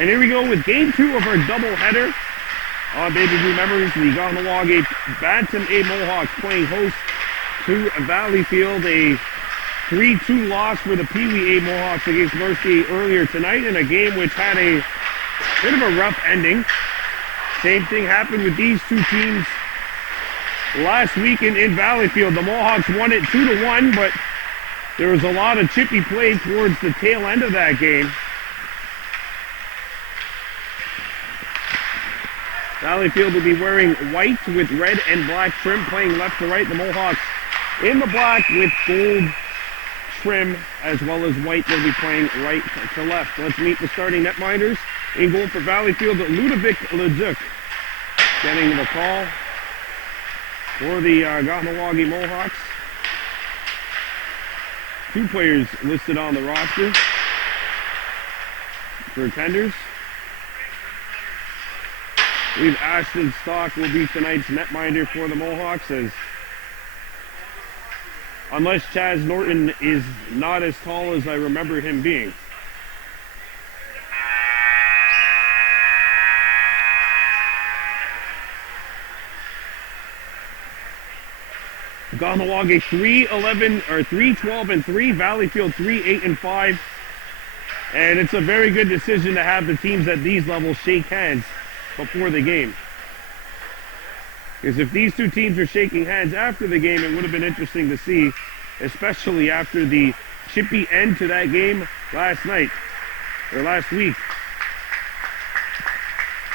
And here we go with game 2 of our doubleheader on Baby Blue Memories. The Kahnawake Bantam A Mohawks playing host to Valleyfield. A 3-2 loss for the Pee Wee A Mohawks against Mercy earlier tonight in a game which had a bit of a rough ending. Same thing happened with these two teams last weekend in Valleyfield. The Mohawks won it 2-1, but there was a lot of chippy play towards the tail end of that game. Valleyfield will be wearing white with red and black trim, playing left to right. The Mohawks in the black with gold trim, as well as white. They'll be playing right to left. Let's meet the starting netminders. In goal for Valleyfield, Ludovic Leduc getting the call for the Kahnawake Mohawks. 2 players listed on the roster for tenders. I believe Ashton Stock will be tonight's netminder for the Mohawks, as unless Chaz Norton is not as tall as I remember him being. Kahnawake 3-12-3, Valleyfield 3-8-5. And it's a very good decision to have the teams at these levels shake hands before the game. Because if these two teams are shaking hands after the game, it would have been interesting to see, especially after the chippy end to that game last week.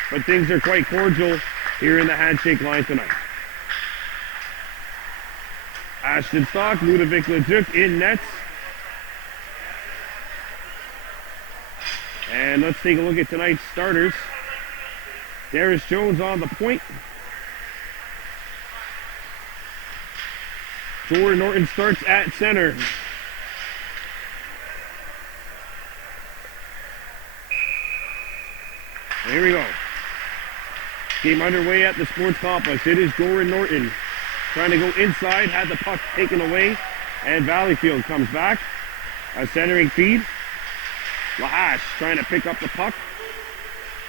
But things are quite cordial here in the handshake line tonight. Ashton Stock, Ludovic Leduc in nets. And let's take a look at tonight's starters. Darius Jones on the point. Jordan Norton starts at center. And here we go. Game underway at the sports complex. It is Jordan Norton trying to go inside, had the puck taken away, and Valleyfield comes back. A centering feed. Lahash trying to pick up the puck.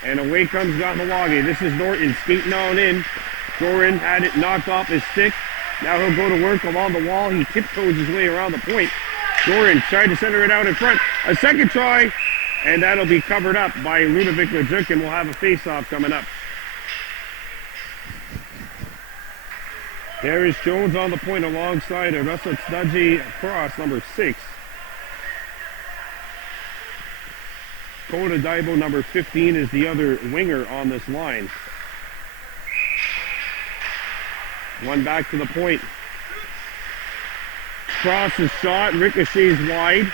And away comes Kahnawake. This is Norton skating on in. Jordan had it knocked off his stick. Now he'll go to work along the wall. He tiptoes his way around the point. Jordan tried to center it out in front. A second try, and that'll be covered up by Ludovic Leduc, and we'll have a face-off coming up. There is Jones on the point alongside a Russell Studgy Cross, number 6. Koda Daibo, number 15, is the other winger on this line. One back to the point. Cross is shot, ricochets wide.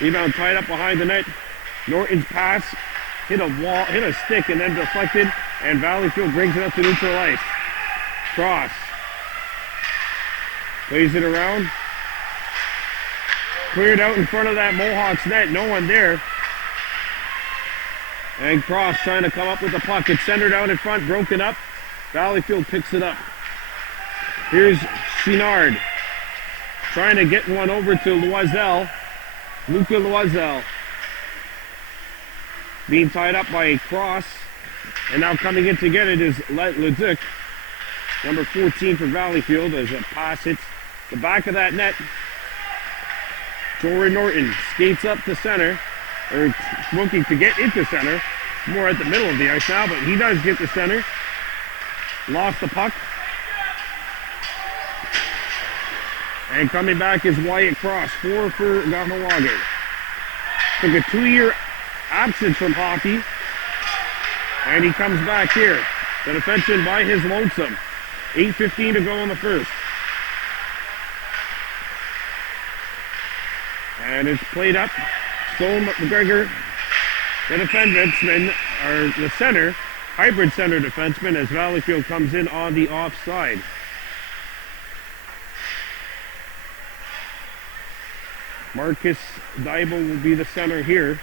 Rebound tied up behind the net. Norton's pass hit a stick and then deflected, and Valleyfield brings it up to neutral ice. Cross plays it around. Cleared out in front of that Mohawks net. No one there. And Cross trying to come up with the puck. It's centered out in front, broken up. Valleyfield picks it up. Here's Chenard trying to get one over to Loisel. Luca Loisel being tied up by a Cross. And now coming in to get it is Leduc, number 14 for Valleyfield, as a pass hits the back of that net. Jordan Norton skates up to center, or looking to get into center. More at the middle of the ice now, but he does get to center. Lost the puck. And coming back is Wyatt Cross, 4 for Kahnawake. Took a 2-year absence from hockey, and he comes back here. The defenseman by his lonesome. 8:15 to go in the first. And it's played up. Stone McGregor, the defenseman, or the center, hybrid center defenseman, as Valleyfield comes in on the offside. Marcus Daibo will be the center here.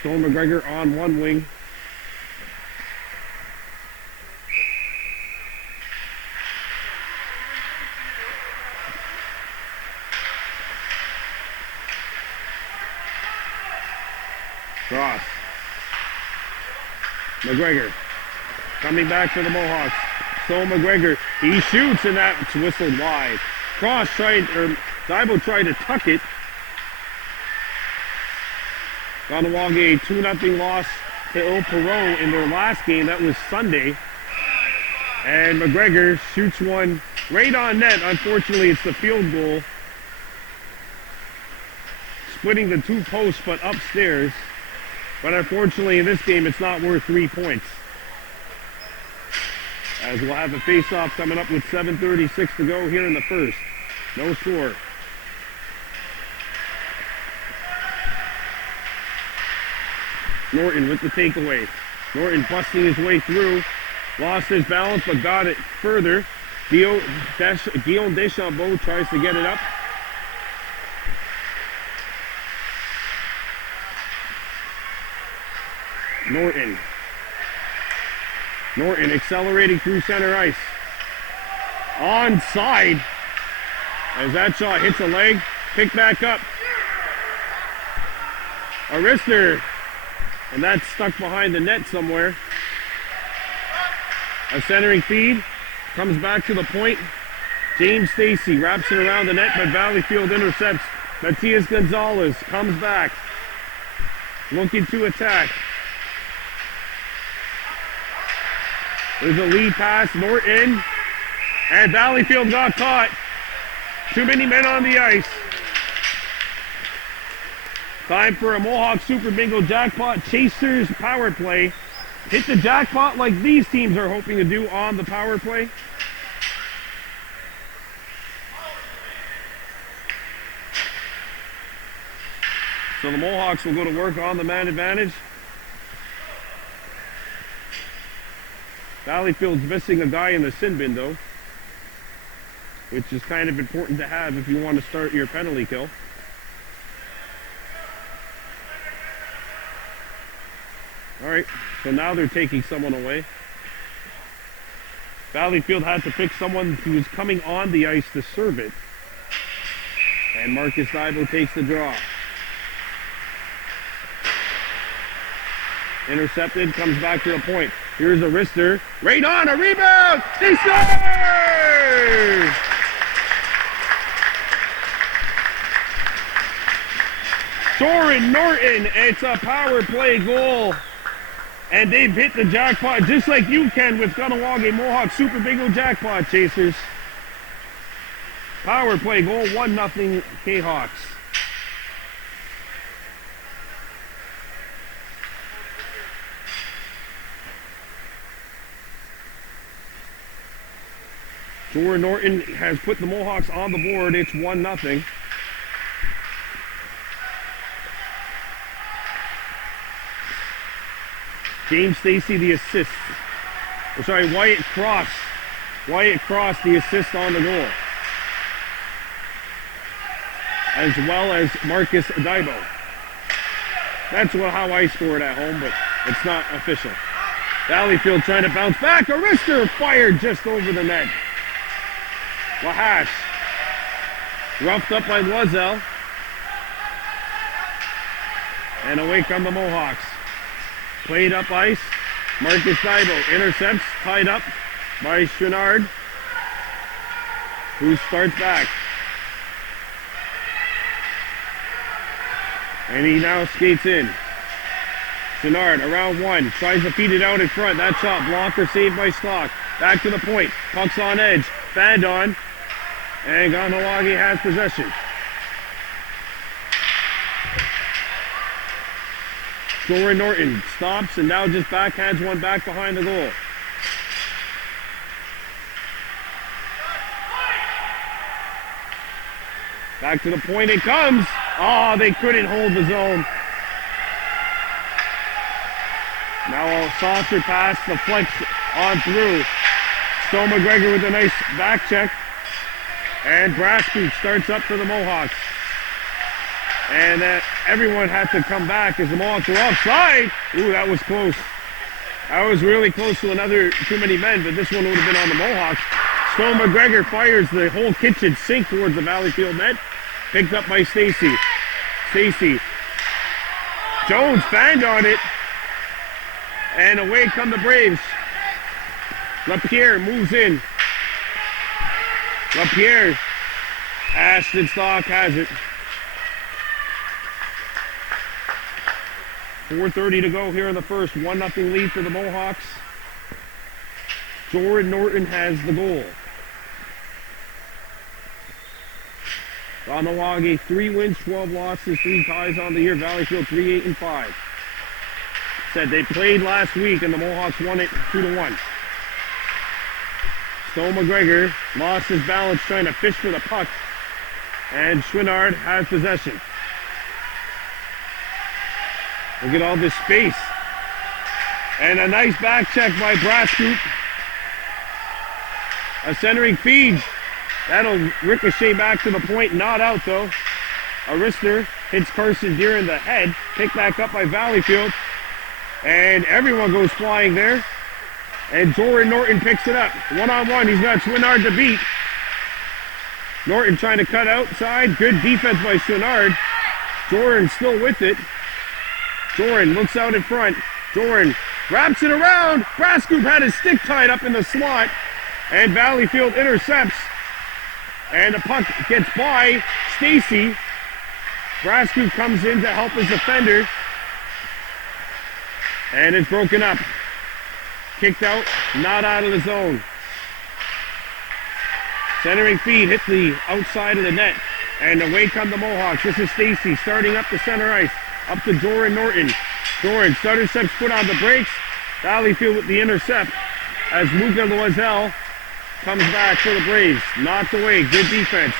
Stone McGregor on one wing. Cross. McGregor coming back for the Mohawks. So McGregor, he shoots and that's whistled wide. Cross Dibo tried to tuck it. Kahnawake 2-0 loss to Il Perot in their last game. That was Sunday. And McGregor shoots one right on net. Unfortunately, it's the field goal. Splitting the two posts, but upstairs. But unfortunately, in this game, it's not worth 3 points. As we'll have a face-off coming up with 7:36 to go here in the first. No score. Norton with the takeaway. Norton busting his way through. Lost his balance, but got it further. Guillaume Deschambault tries to get it up. Norton accelerating through center ice. Onside. As that shot hits a leg. Picked back up. Arister. And that's stuck behind the net somewhere. A centering feed. Comes back to the point. James Stacy wraps it around the net, but Valleyfield intercepts. Matias Gonzalez comes back. Looking to attack. There's a lead pass. Norton. And Valleyfield got caught. Too many men on the ice. Time for a Mohawk Super Bingo Jackpot Chasers power play. Hit the jackpot like these teams are hoping to do on the power play. So the Mohawks will go to work on the man advantage. Valleyfield's missing a guy in the sin bin though, which is kind of important to have if you want to start your penalty kill. All right, so now they're taking someone away. Valleyfield had to pick someone who was coming on the ice to serve it. And Marcus Dibo takes the draw. Intercepted, comes back to the point. Here's Arister. Right on, a rebound! They score! Soren Norton, it's a power play goal. And they've hit the jackpot just like you can with Kahnawake Mohawk Super Bingo Jackpot Chasers. Power play goal, 1-0 K-Hawks. Soren Norton has put the Mohawks on the board. It's 1-0. James Stacy the assist. Oh, sorry, Wyatt Cross. Wyatt Cross the assist on the goal. As well as Marcus Dibo. That's how I scored at home, but it's not official. Valleyfield trying to bounce back. Arister fired just over the net. Lahash. Roughed up by Loisel. And away come the Mohawks. Played up ice. Marcus Dibo intercepts. Tied up by Chenard, who starts back. And he now skates in. Chenard around one. Tries to feed it out in front. That shot blocker saved by Stock. Back to the point. Puck's on edge. Fanned on. And Kahnawake has possession. Soren Norton stops and now just backhands one back behind the goal. Back to the point it comes. Oh, they couldn't hold the zone. Now a saucer pass, the flex on through. Stowe McGregor with a nice back check. And Brasky starts up for the Mohawks. And everyone had to come back as the Mohawks were offside. Ooh, that was close. That was really close to another too many men, but this one would have been on the Mohawks. Stowe McGregor fires the whole kitchen sink towards the Valleyfield net. Picked up by Stacy. Stacy Jones fanned on it. And away come the Braves. LaPierre moves in. LaPierre. Ashton Stock has it. 4:30 to go here in the first. 1-0 lead for the Mohawks. Jordan Norton has the goal. Kahnawake 3 wins, 12 losses, 3 ties on the year. Valleyfield 3-8-5. Said they played last week and the Mohawks won it 2-1. Stowe McGregor lost his balance trying to fish for the puck. And Schwinnard has possession. Look at all this space. And a nice back check by Brascoop. A centering feed. That'll ricochet back to the point. Not out though. A wrister hits Carson Deere in the head. Picked back up by Valleyfield. And everyone goes flying there. And Jordan Norton picks it up. 1-on-1. He's got Schwinnard to beat. Norton trying to cut outside. Good defense by Schwinnard. Jordan still with it. Jordan looks out in front. Jordan wraps it around. Brascoop had his stick tied up in the slot. And Valleyfield intercepts. And the puck gets by Stacy. Brascoop comes in to help his defender. And it's broken up. Kicked out, not out of the zone. Centering feed hit the outside of the net. And away come the Mohawks. This is Stacy starting up the center ice. Up to Jordan Norton. Jordan stutter steps foot on the brakes. Valleyfield with the intercept. As Luca Loisel comes back for the Braves. Knocked away, good defense.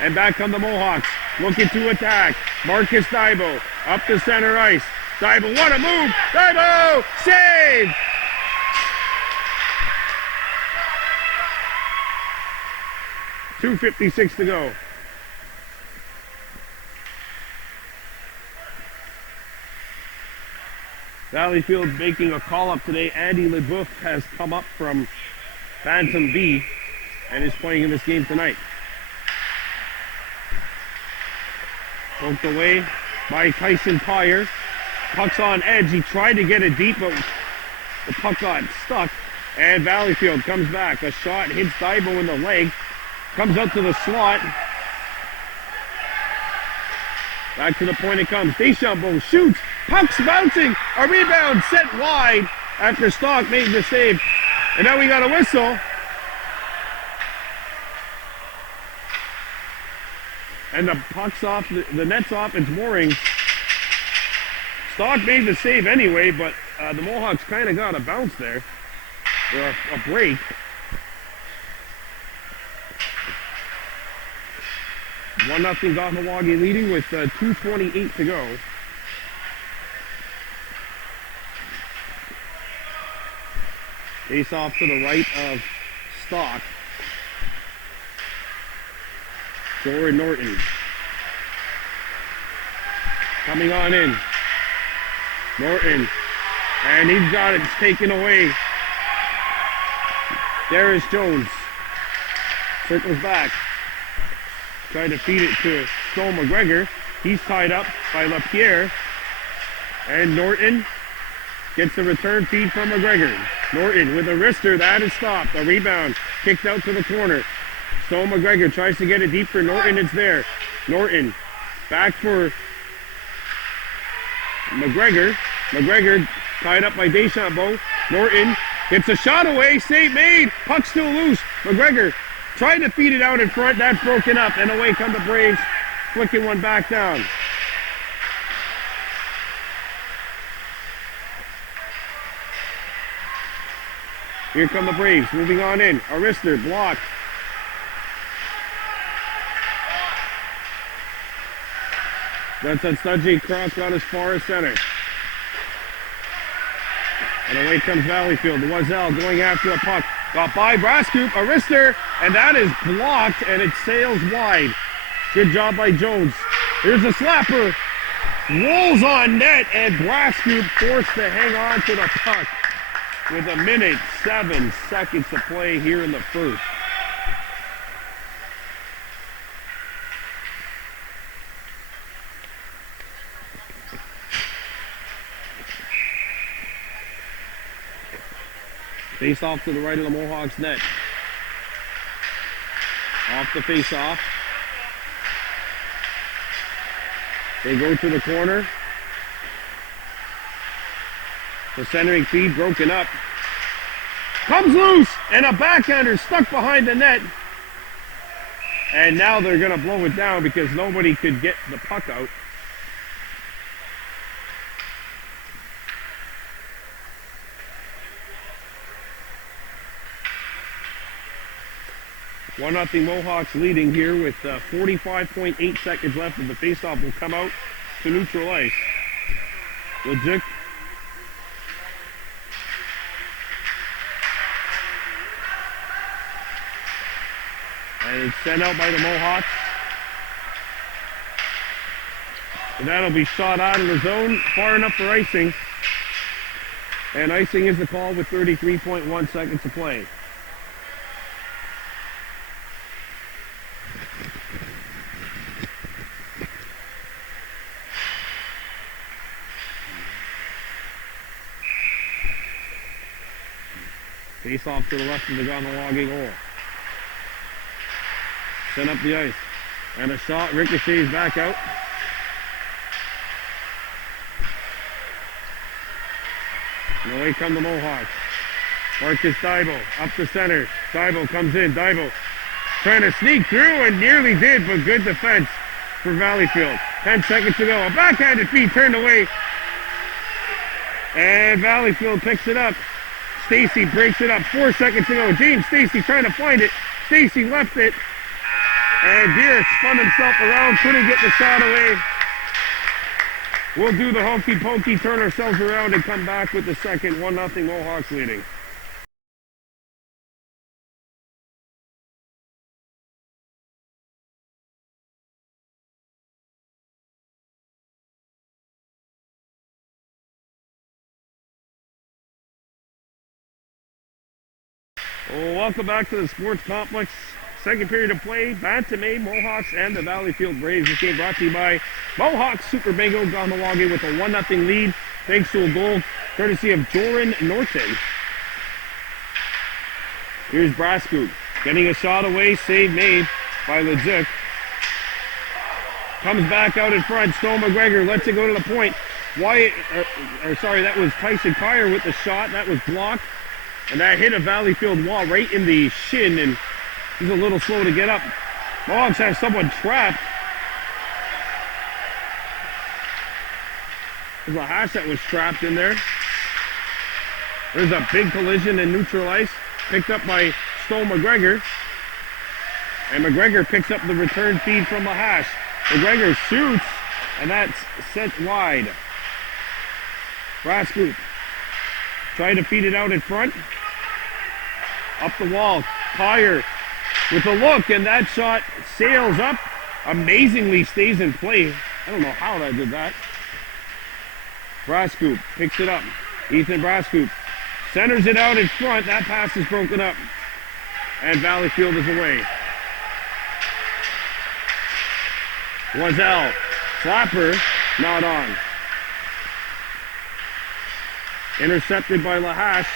And back come the Mohawks. Looking to attack. Marcus Daibo up the center ice. Daibo, what a move! Daibo! Save! .256 to go. Valleyfield making a call up today. Andy LeBoeuf has come up from Bantam B and is playing in this game tonight. Poked away by Tyson Pyre. Puck's on edge. He tried to get it deep, but the puck got stuck. And Valleyfield comes back. A shot hits Daibo in the leg. Comes out to the slot. Back to the point it comes. Deschambault shoots. Puck's bouncing. A rebound set wide after Stock made the save. And now we got a whistle. And the puck's off. The net's off. It's mooring. Stock made the save anyway, but the Mohawks kind of got a bounce there. Or a break. 1-0 Kahnawake leading with 2:28 to go. Face off to the right of Stock. Jordan Norton. Coming on in. Norton. And he's got it taken away. Darius Jones. Circles back. Trying to feed it to Stowe McGregor. He's tied up by LaPierre. And Norton gets the return feed from McGregor. Norton with a wrister. That is stopped. A rebound. Kicked out to the corner. Stowe McGregor tries to get it deep for Norton. It's there. Norton back for McGregor. McGregor tied up by Deschambault. Norton gets a shot away. Save made. Puck still loose. McGregor trying to feed it out in front. That's broken up. And away come the Braves. Flicking one back down. Here come the Braves. Moving on in. Arister blocked. That's on Studgy. Cross out as far as center. And away comes Valleyfield. Loisel going after a puck. Got by Brascoop, Arister, and that is blocked, and it sails wide. Good job by Jones. Here's a slapper. Rolls on net, and Brascoop forced to hang on to the puck with 1:07 to play here in the first. Face off to the right of the Mohawks net. Off the face off. They go to the corner. The centering feed broken up. Comes loose, and a backhander stuck behind the net. And now they're going to blow it down because nobody could get the puck out. One nothing Mohawks leading here with 45.8 seconds left, and the faceoff will come out to neutral ice. Legit. And it's sent out by the Mohawks. And that'll be shot out of the zone, far enough for icing. And icing is the call with 33.1 seconds to play. Face off to the left of the Kahnawake goal. Sent up the ice. And a shot ricochets back out. And away come the Mohawks. Marcus Dibo up the center. Dibo comes in. Dibo trying to sneak through and nearly did, but good defense for Valleyfield. 10 seconds to go. A backhanded feed turned away. And Valleyfield picks it up. Stacy breaks it up. 4 seconds to go. James Stacy trying to find it. Stacy left it. And Deere spun himself around. Couldn't get the shot away. We'll do the hokey pokey, turn ourselves around, and come back with the second. 1-0 Mohawks leading. Well, welcome back to the sports complex. Second period of play, Bantam Mohawks and the Valleyfield Braves. This game brought to you by Mohawks Super Bingo, Kahnawake with a 1-0 lead thanks to a goal courtesy of Joran Norton. Here's Brascoot getting a shot away, save made by Leduc. Comes back out in front, Stowe McGregor lets it go to the point. That was Tyson Kyer with the shot, that was blocked. And that hit a Valleyfield wall right in the shin, and he's a little slow to get up. Mohawks have someone trapped. There's a hash that was trapped in there. There's a big collision in neutral ice, picked up by Stowe McGregor. And McGregor picks up the return feed from the hash. McGregor shoots, and that's sent wide. Brascoot trying to feed it out in front. Up the wall, Kyer with a look, and that shot sails up. Amazingly stays in play. I don't know how that did that. Brascoot picks it up. Ethan Brascoot centers it out in front. That pass is broken up. And Valleyfield is away. Loiselle, slapper, not on. Intercepted by Lahash.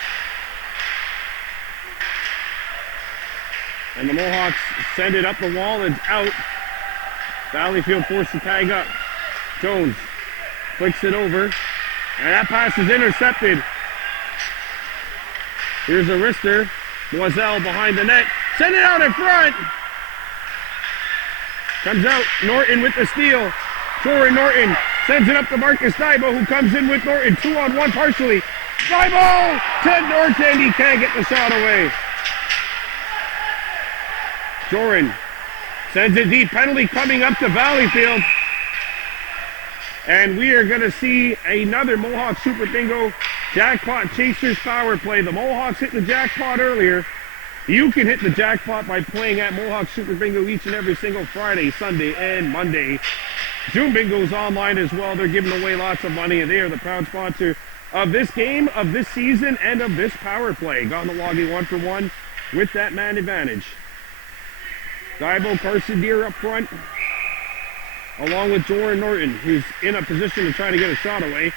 And the Mohawks send it up the wall and out. Valleyfield forced to tag up. Jones flicks it over. And that pass is intercepted. Here's a wrister. Loiselle behind the net. Send it out in front. Comes out. Norton with the steal. Joran Norton sends it up to Marcus Dibo, who comes in with Norton. 2-on-1 partially. Dibo to Norton. He can't get the shot away. Joran sends it deep. Penalty coming up to Valleyfield. And we are going to see another Mohawk Super Bingo Jackpot Chasers power play. The Mohawks hit the jackpot earlier. You can hit the jackpot by playing at Mohawk Super Bingo each and every single Friday, Sunday, and Monday. June Bingo's online as well. They're giving away lots of money, and they are the proud sponsor of this game, of this season, and of this power play. Kahnawake 1-for-1 with that man advantage. Dibo, Carson Deere up front, along with Joran Norton, who's in a position to try to get a shot away.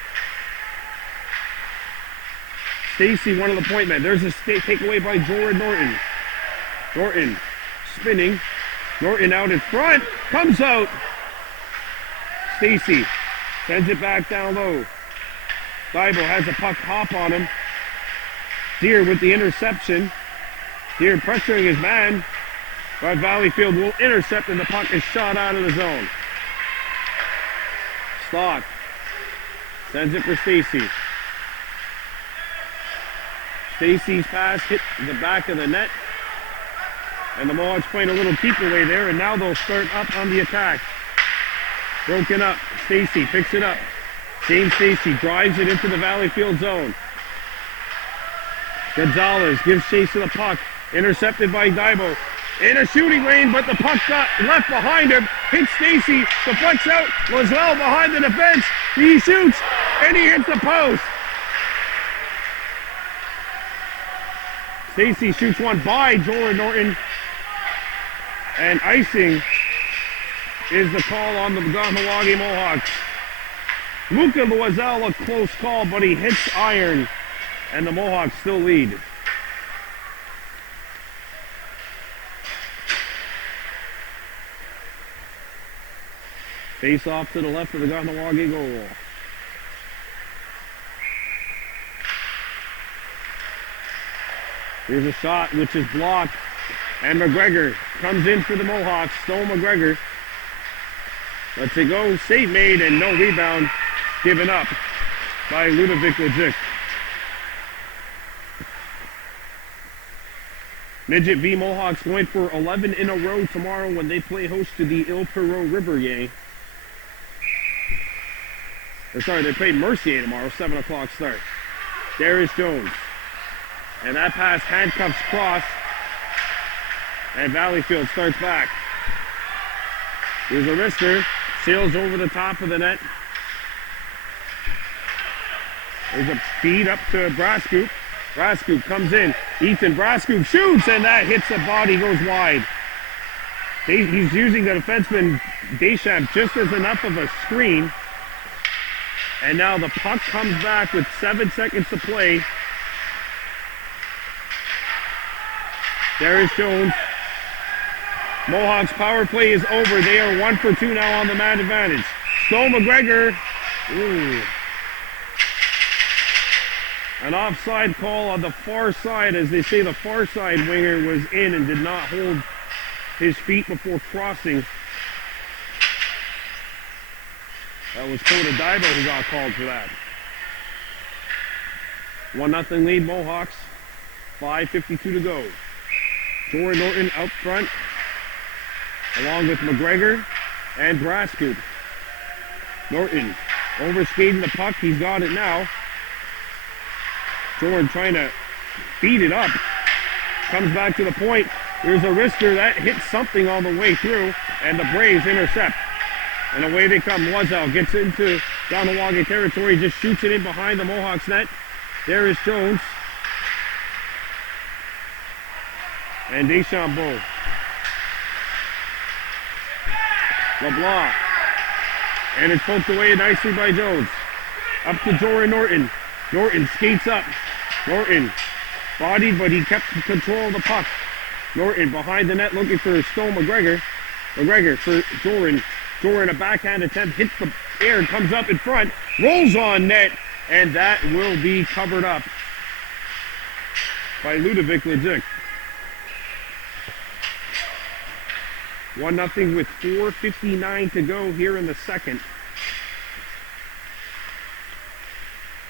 Stacy, one of the point men. There's a takeaway by Jordan Norton. Norton spinning. Norton out in front. Comes out. Stacy sends it back down low. Thibault has a puck hop on him. Deere with the interception. Deere pressuring his man. But Valleyfield will intercept and the puck is shot out of the zone. Stock sends it for Stacy. Stacy's pass hit the back of the net. And the Mohawks playing a little keep away there, and now they'll start up on the attack. Broken up. Stacy picks it up. James Stacy drives it into the Valleyfield zone. Gonzalez gives chase to the puck. Intercepted by Thibault. In a shooting lane, but the puck got left behind him. Hits Stacy. Deflects out. Loiselle behind the defense. He shoots, and he hits the post. Stacy shoots one by Jordan Norton. And icing is the call on the Kahnawake Mohawks. Luca Loiselle, a close call, but he hits iron. And the Mohawks still lead. Face off to the left of the Kahnawake goal. Here's a shot which is blocked. And McGregor comes in for the Mohawks. Stone McGregor lets it go. Save made and no rebound given up by Ludovic Lejic. Midget V Mohawks going for 11 in a row tomorrow when they play host to the Il Perot River Gang. Sorry, they play Mercier tomorrow, 7 o'clock start. Darius Jones. And that pass handcuffs cross. And Valleyfield starts back. Here's a wrister. Sails over the top of the net. There's a feed up to Brascoop. Brascoop comes in. Ethan Brascoop shoots, and that hits the body, goes wide. He's using the defenseman Deschamps just as enough of a screen. And now the puck comes back with 7 seconds to play. Darius Jones. Mohawks power play is over. They are 1 for 2 now on the man advantage. Stone McGregor. Ooh. An offside call on the far side, as they say the far side winger was in and did not hold his feet before crossing. That was Coda Divo who got called for that. 1-0 lead Mohawks. 5:52 to go. Jordan Norton out front, along with McGregor and Brascoop. Norton overskating the puck. He's got it now. Jordan trying to feed it up. Comes back to the point. There's a wrister that hits something all the way through, and the Braves intercept. And away they come. Loiselle gets into Kahnawake territory, just shoots it in behind the Mohawks net. There is Jones. And Deschamps. LeBlanc. And it's poked away nicely by Jones. Up to Jordan Norton. Norton skates up. Norton bodied, but he kept control of the puck. Norton behind the net looking for Stone McGregor. McGregor for Jordan. Jordan, a backhand attempt, hits the air, comes up in front, rolls on net, and that will be covered up by Ludovic Lejic. 1-0 with 4:59 to go here in the second.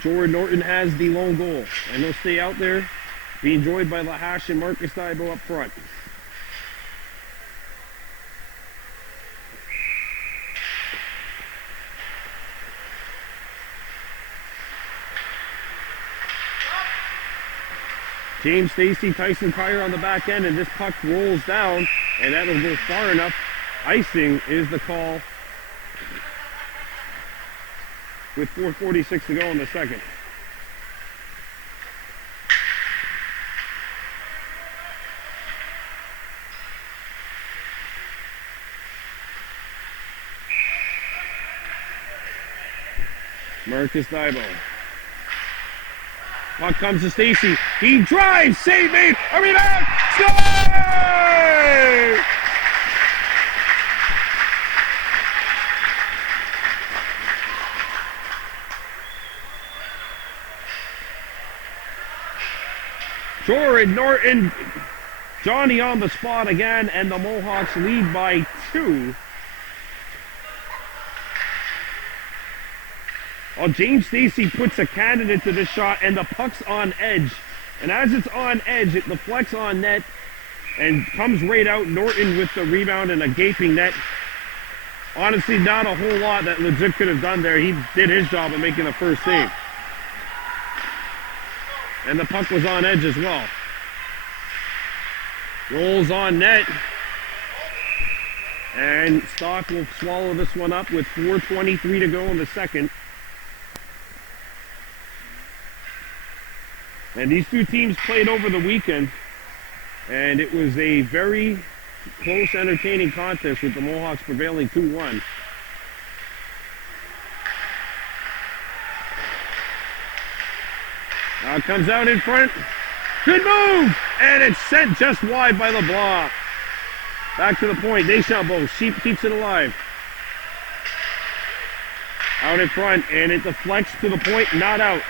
Jordan Norton has the lone goal, and he'll stay out there, be enjoyed by Lahash and Marcus Thibault up front. James Stacy, Tyson Pryor on the back end, and this puck rolls down, and that'll go far enough. Icing is the call with 4:46 to go in the second. Marcus Thibault. Puck comes to Stacy. He drives, save made, a rebound, score! Jordan Norton, Johnny on the spot again, and the Mohawks lead by 2. Well, James Stacy puts a candidate to this shot, and the puck's on edge. And as it's on edge, it deflects on net and comes right out. Norton with the rebound and a gaping net. Honestly, not a whole lot that Leduc could have done there. He did his job of making the first save. And the puck was on edge as well. Rolls on net. And Stock will swallow this one up with 4:23 to go in the second. And these two teams played over the weekend. And it was a very close, entertaining contest with the Mohawks prevailing 2-1. Now it comes out in front. Good move! And it's sent just wide by LeBlanc. Back to the point. Deschambault. Sheep keeps it alive. Out in front. And it deflects to the point. Not out.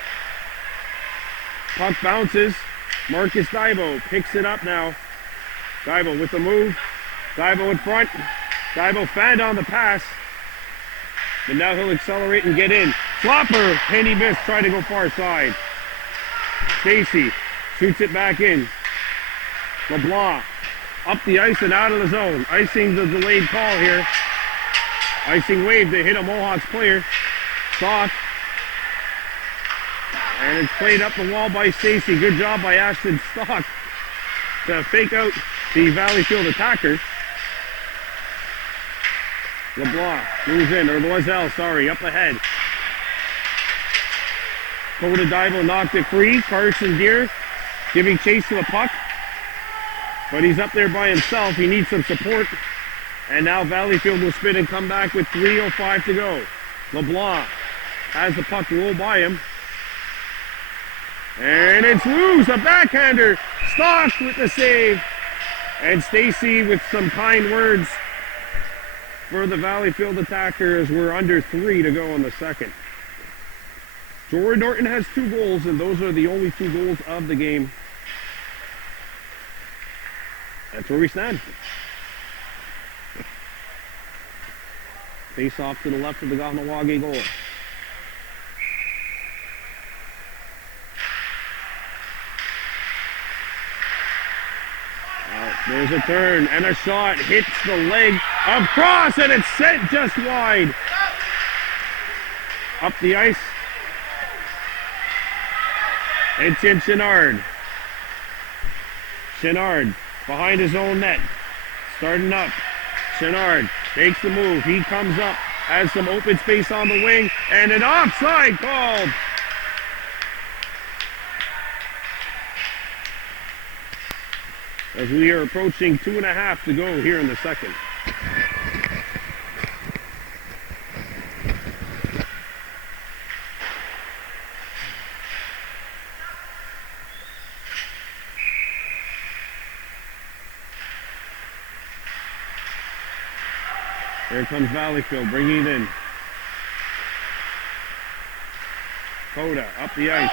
Puck bounces. Marcus Dibo picks it up now. Dibo with the move. Dibo in front. Dibo fanned on the pass. But now he'll accelerate and get in. Flopper. Penny missed. Trying to go far side. Stacy shoots it back in. LeBlanc up the ice and out of the zone. Icing the delayed call here. Icing wave to hit a Mohawks player. Soft. And it's played up the wall by Stacy. Good job by Ashton Stock to fake out the Valleyfield attacker. LeBlanc moves in, or Loiselle, sorry, up ahead. Coda Divo knocked it free. Carson Deere giving chase to the puck. But he's up there by himself. He needs some support. And now Valleyfield will spin and come back with 3:05 to go. LeBlanc has the puck roll by him. And it's loose, a backhander. Stock with the save. And Stacy with some kind words for the Valleyfield attacker as we're under 3 to go in the second. Jordan Norton has 2 goals, and those are the only 2 goals of the game. That's where we stand. Face off to the left of the Kahnawake goal. There's a turn and a shot, hits the leg of Cross, and it's sent just wide. Up the ice. It's in Chenard. Chenard behind his own net. Starting up. Chenard takes the move. He comes up, has some open space on the wing, and an offside called. As we are approaching 2.5 to go here in the second. Here comes Valleyfield, bringing it in. Coda up the ice.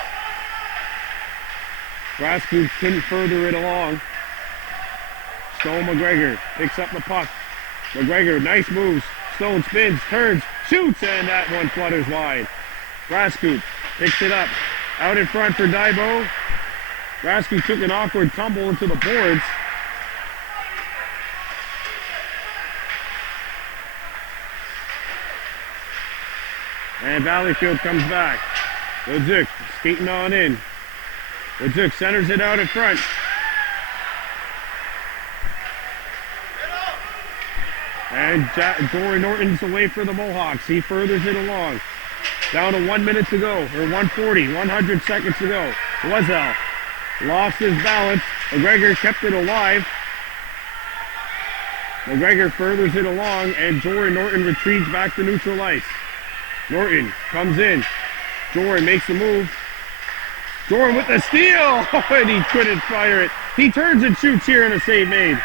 Grascoot couldn't further it along. Stone McGregor picks up the puck. McGregor, nice moves. Stone spins, turns, shoots, and that one flutters wide. Grascoot picks it up. Out in front for Dibo. Grascoot took an awkward tumble into the boards. And Valleyfield comes back. Leduc skating on in. Leduc centers it out in front. And Dory Norton's away for the Mohawks. He furthers it along. Down to 1 minute to go, or 1:40, 100 seconds to go. Loiselle lost his balance. McGregor kept it alive. McGregor furthers it along, and Dory Norton retreats back to neutral ice. Norton comes in. Dory makes the move. Jordan with the steal, and he couldn't fire it. He turns and shoots here and a save made.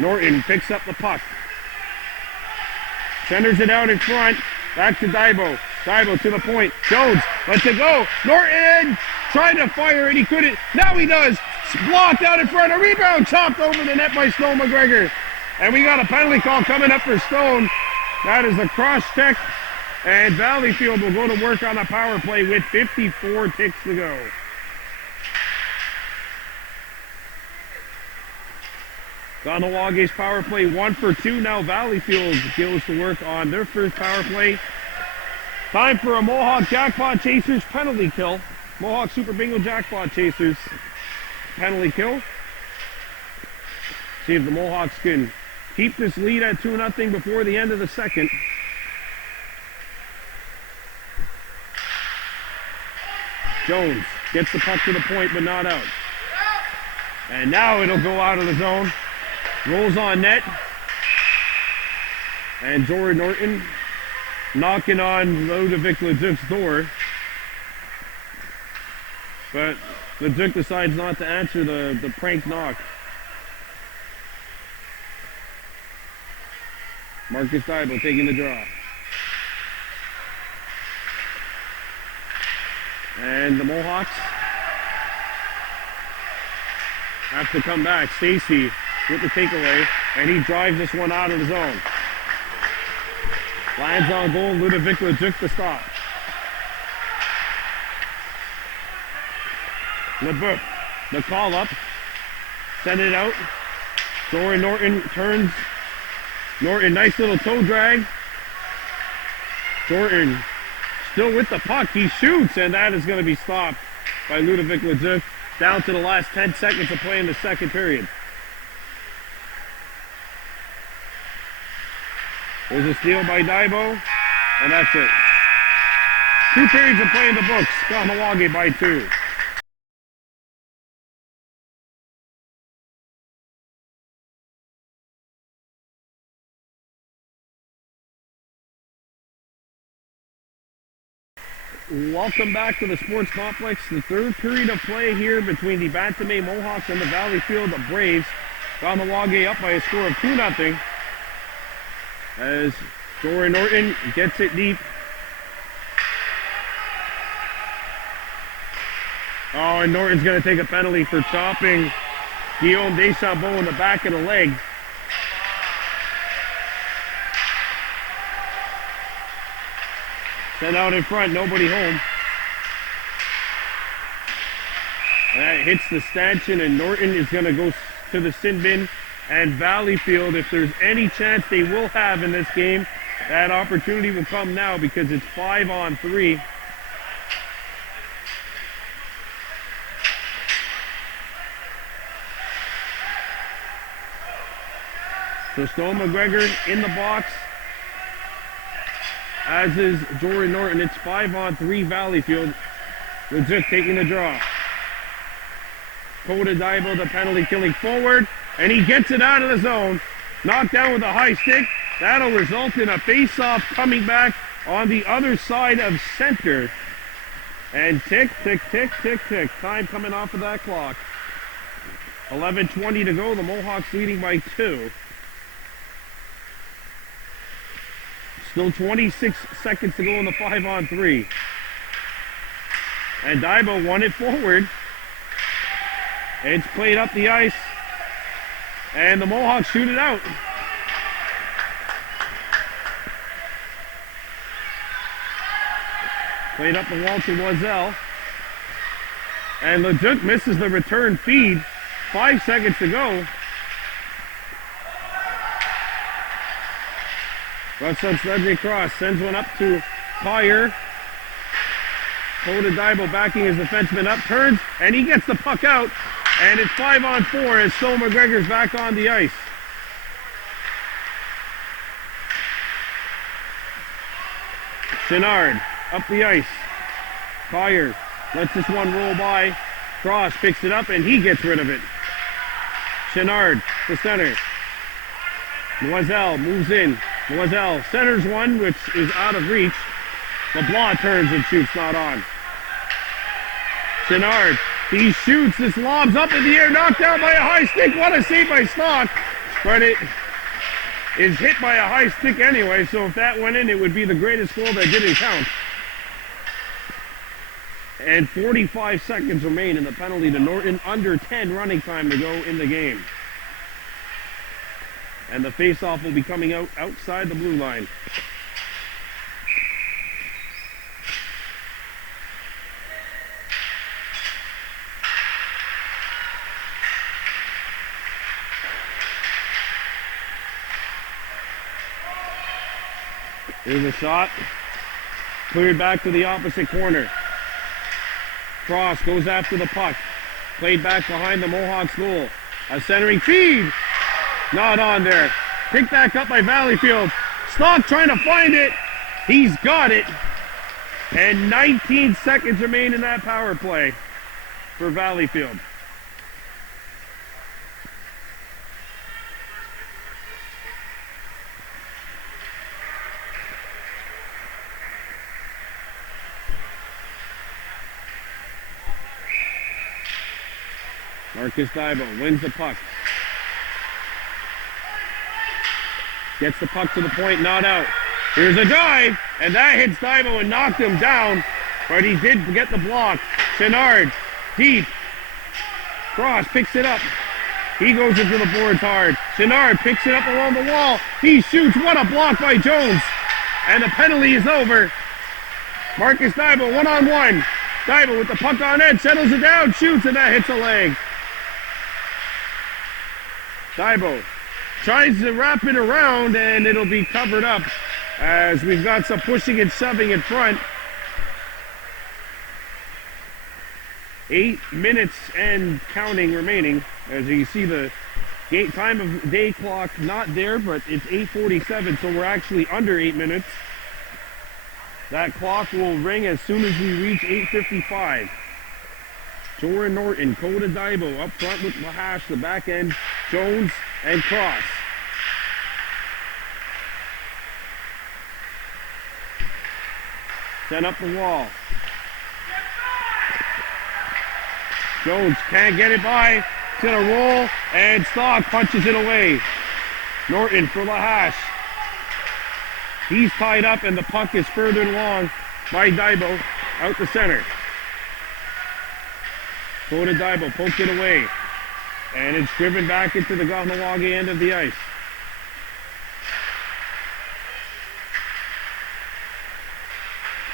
Norton picks up the puck. Centers it out in front. Back to Daibo. Daibo to the point. Jones lets it go. Norton trying to fire it. He couldn't. Now he does. Blocked out in front. A rebound chopped over the net by Stone McGregor. And we got a penalty call coming up for Stone. That is a cross check. And Valleyfield will go to work on a power play with 54 ticks to go. Kahnawake power play 1 for 2. Now Valleyfield goes to work on their first power play. Time for a Mohawk Jackpot Chasers penalty kill. Mohawk Super Bingo Jackpot Chasers penalty kill. See if the Mohawks can keep this lead at 2-0 before the end of the second. Jones gets the puck to the point but not out. And now it'll go out of the zone. Rolls on net. And Jordan Norton knocking on Ludovic Leduk's door. But Leduk decides not to answer the prank knock. Marcus Daibo taking the draw. And the Mohawks have to come back. Stacy with the takeaway, and he drives this one out of the zone. Lands on goal, Ludovic Leduk to stop. Leduk, the call up, send it out. Jordan Norton turns. Norton, nice little toe drag. Jordan still with the puck, he shoots, and that is going to be stopped by Ludovic Leduk. Down to the last 10 seconds of play in the second period. There's a steal by Daibo, and that's it. 2 periods of play in the books. Kahnawake by 2. Welcome back to the sports complex. The third period of play here between the Bantam Mohawks and the Valleyfield Braves. Kahnawake up by a score of 2-0. As Jordan Norton gets it deep. Oh, and Norton's going to take a penalty for chopping Guillaume Deschambault in the back of the leg. Sent out in front, nobody home. That hits the stanchion, and Norton is going to go to the sin bin. And Valleyfield, if there's any chance they will have in this game, that opportunity will come now because it's 5-on-3. So Stone McGregor in the box, as is Jordan Norton. It's 5-on-3 Valleyfield. Leduk taking the draw. Koda Daibo, the penalty killing forward. And he gets it out of the zone. Knocked down with a high stick. That'll result in a face-off coming back on the other side of center. And tick, tick, tick, tick, tick. Time coming off of that clock. 11:20 to go. The Mohawks leading by 2. Still 26 seconds to go in the 5-on-3. And Daibo won it forward. It's played up the ice. And the Mohawks shoot it out. Played up the wall to Loisel. And Leduk misses the return feed. 5 seconds to go. Russell Sledge cross. Sends one up to Collier. Koda Daibo backing his defenseman up. Turns. And he gets the puck out. And it's 5-on-4 as Stone McGregor's back on the ice. Chenard up the ice. Collier lets this one roll by. Cross picks it up and he gets rid of it. Chenard to center. Loisel moves in. Loisel centers one, which is out of reach. LeBlanc turns and shoots, not on. Chenard, he shoots, this lob's up in the air, knocked down by a high stick. What a save by Stock, but it is hit by a high stick anyway, so if that went in, it would be the greatest goal that didn't count. And 45 seconds remain in the penalty to Norton, under 10 running time to go in the game. And the face-off will be coming out outside the blue line. Here's a shot, cleared back to the opposite corner. Cross goes after the puck, played back behind the Mohawks goal. A centering feed, not on there. Picked back up by Valleyfield. Stock trying to find it, he's got it. And 19 seconds remain in that power play for Valleyfield. Marcus Dibo wins the puck. Gets the puck to the point, not out. Here's a dive, and that hits Dibo and knocked him down, but he did get the block. Chenard, deep. Cross picks it up. He goes into the boards hard. Chenard picks it up along the wall. He shoots, what a block by Jones. And the penalty is over. Marcus Dibo, one-on-one. Dibo with the puck on edge, settles it down, shoots, and that hits a leg. Dibo tries to wrap it around, and it'll be covered up as we've got some pushing and shoving in front. 8 minutes and counting remaining. As you see, the time of day clock not there, but it's 8:47, so we're actually under 8 minutes. That clock will ring as soon as we reach 8:55. Joran Norton, Coda Dibo up front with Lahash, the back end, Jones and Cross. Sent up the wall. Jones can't get it by. It's gonna roll, and Stock punches it away. Norton for Lahash. He's tied up, and the puck is furthered along by Dibo out the center. Coda Dibo poked it away, and it's driven back into the Kahnawake end of the ice.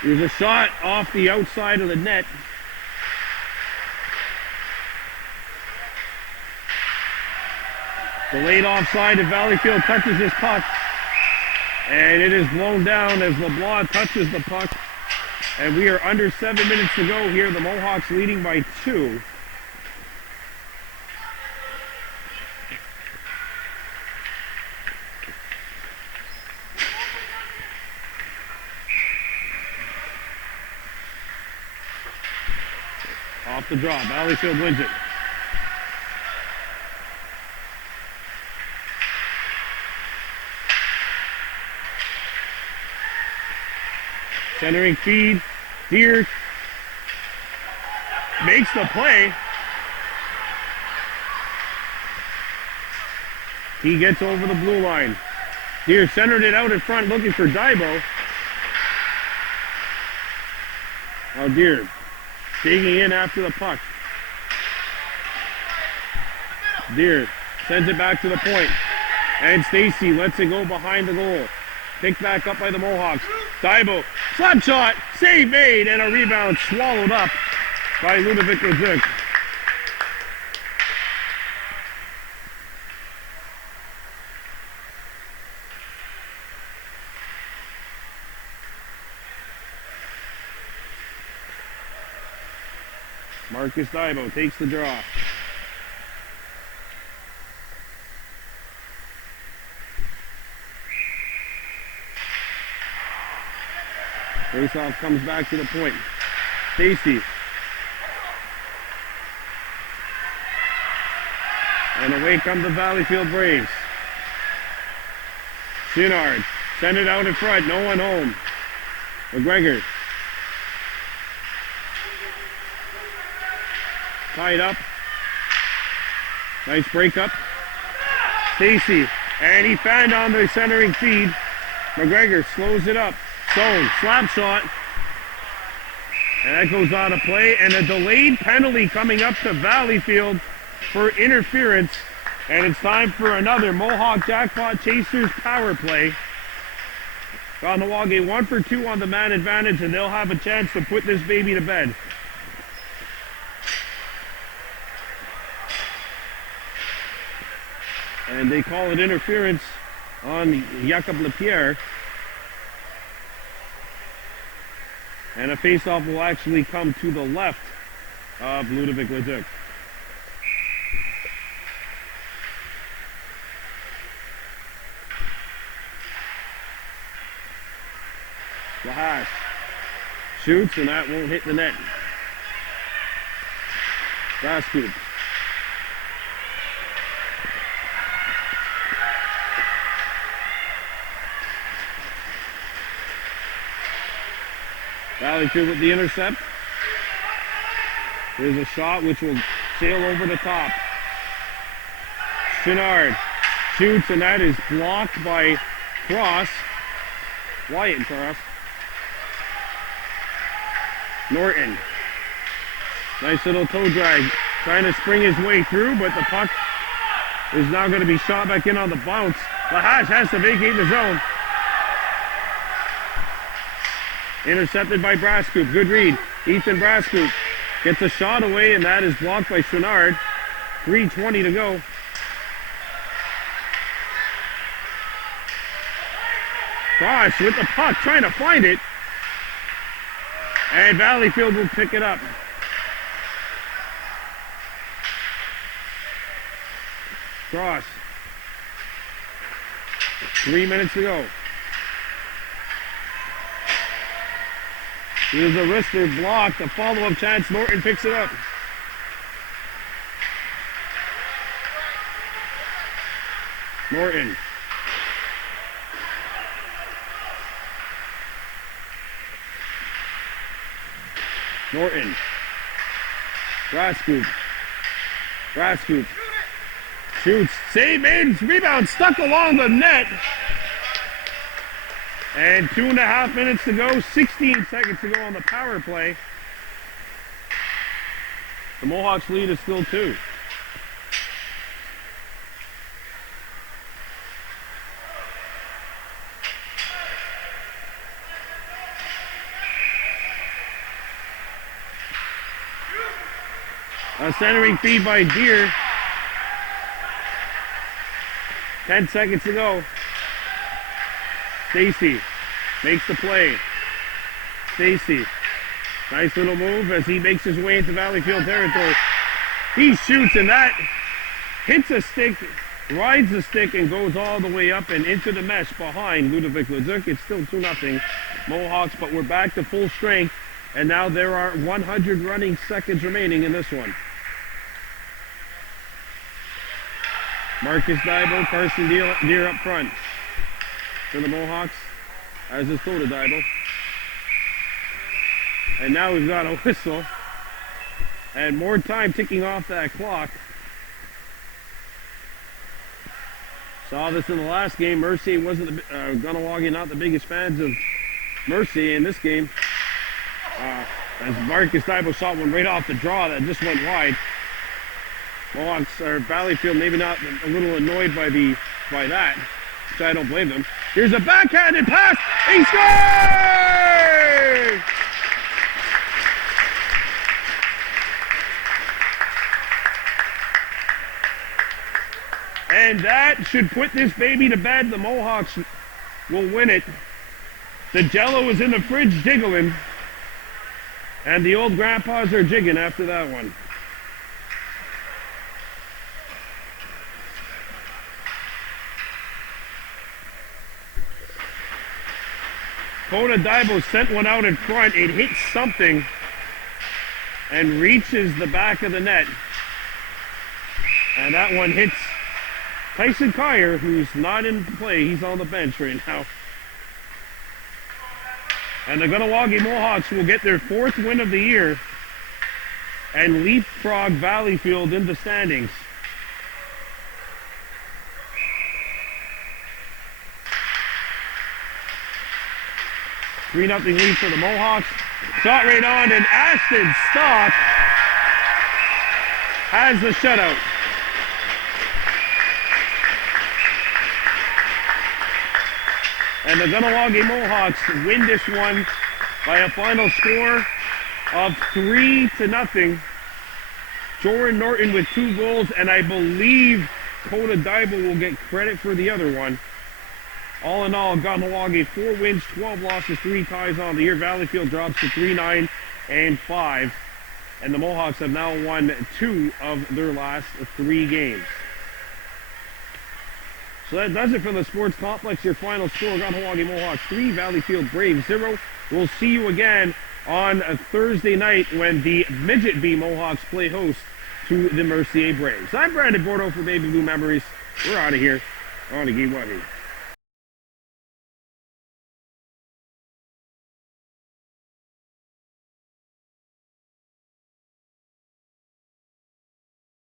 There's a shot off the outside of the net. Delayed offside, and Valleyfield touches his puck, and it is blown down as LeBlanc touches the puck. And we are under 7 minutes to go here. The Mohawks leading by 2. Off the draw, Valleyfield wins it. Centering feed, Deer makes the play. He gets over the blue line. Deer centered it out in front looking for Dibo. Now Deer digging in after the puck. Deer sends it back to the point. And Stacy lets it go behind the goal. Picked back up by the Mohawks. Dibo, slap shot, save made, and a rebound swallowed up by Ludovic Leduc. Marcus Dibo takes the draw. Faceoff comes back to the point. Stacy. And away come the Valleyfield Braves. Chenard send it out in front, no one home. McGregor. Tied up. Nice breakup. Stacy. And he found on the centering feed. McGregor slows it up. Zone. Slap shot. And that goes out of play. And a delayed penalty coming up to Valleyfield for interference. And it's time for another Mohawk Jackpot Chasers power play. Kahnawake 1 for 2 on the man advantage, and they'll have a chance to put this baby to bed. And they call it interference on Jacob Lapierre. And a face-off will actually come to the left of Ludovic Leduc. Lahash shoots, and that won't hit the net. Raskud. Valleyfield with the intercept. There's a shot which will sail over the top. Chenard shoots, and that is blocked by Cross. Wyatt Cross. Norton. Nice little toe drag. Trying to spring his way through, but the puck is now going to be shot back in on the bounce. Lahash has to vacate the zone. Intercepted by Brascoop. Good read. Ethan Brascoop gets a shot away, and that is blocked by Chenard. 3:20 to go. Cross with the puck, trying to find it. And Valleyfield will pick it up. Cross. 3 minutes to go. Here's a wrister blocked. A follow-up chance. Norton picks it up. Norton. Norton. Brascoop. Brascoop. Shoots. Save ends. Rebound stuck along the net. And 2.5 minutes to go. 16 seconds to go on the power play. The Mohawks lead is still 2. A centering feed by Deere. 10 seconds to go. Stacy makes the play. Stacy. Nice little move as he makes his way into Valleyfield territory. He shoots, and that hits a stick, rides the stick, and goes all the way up and into the mesh behind Ludovic Leduc. It's still 2-0 Mohawks, but we're back to full strength. And now there are 100 running seconds remaining in this one. Marcus Dybel, Carson Deere up front for the Mohawks, as is Coda Dybel. And now we've got a whistle and more time ticking off that clock. Saw this in the last game. Mercy wasn't Kahnawake not the biggest fans of Mercy in this game. As Marcus Dybel shot one right off the draw that just went wide. Mohawks or Valleyfield maybe not a little annoyed by that, which I don't blame them. Here's a backhanded pass. He scores! And that should put this baby to bed. The Mohawks will win it. The Jello is in the fridge jiggling. And the old grandpas are jigging after that one. Coda Dybel sent one out in front. It hits something and reaches the back of the net. And that one hits Tyson Kyer, who's not in play. He's on the bench right now. And the Kahnawake Mohawks will get their 4th win of the year and leapfrog Valleyfield in the standings. Three nothing lead for the Mohawks. Shot right on, and Ashton Stock has the shutout. And the Kahnawake Mohawks win this one by a final score of 3-0. Jordan Norton with 2 goals, and I believe Coda Daiba will get credit for the other one. All in all, Kahnawake 4 wins, 12 losses, 3 ties on the year. Valleyfield drops to 3-9-5, and the Mohawks have now won 2 of their last 3 games. So that does it for the sports complex. Your final score: Kahnawake Mohawks 3, Valleyfield Braves 0. We'll see you again on a Thursday night when the Midget B Mohawks play host to the Mercier Braves. I'm Brandon Bordeaux for Baby Blue Memories. We're out of here. On to Kahnawake.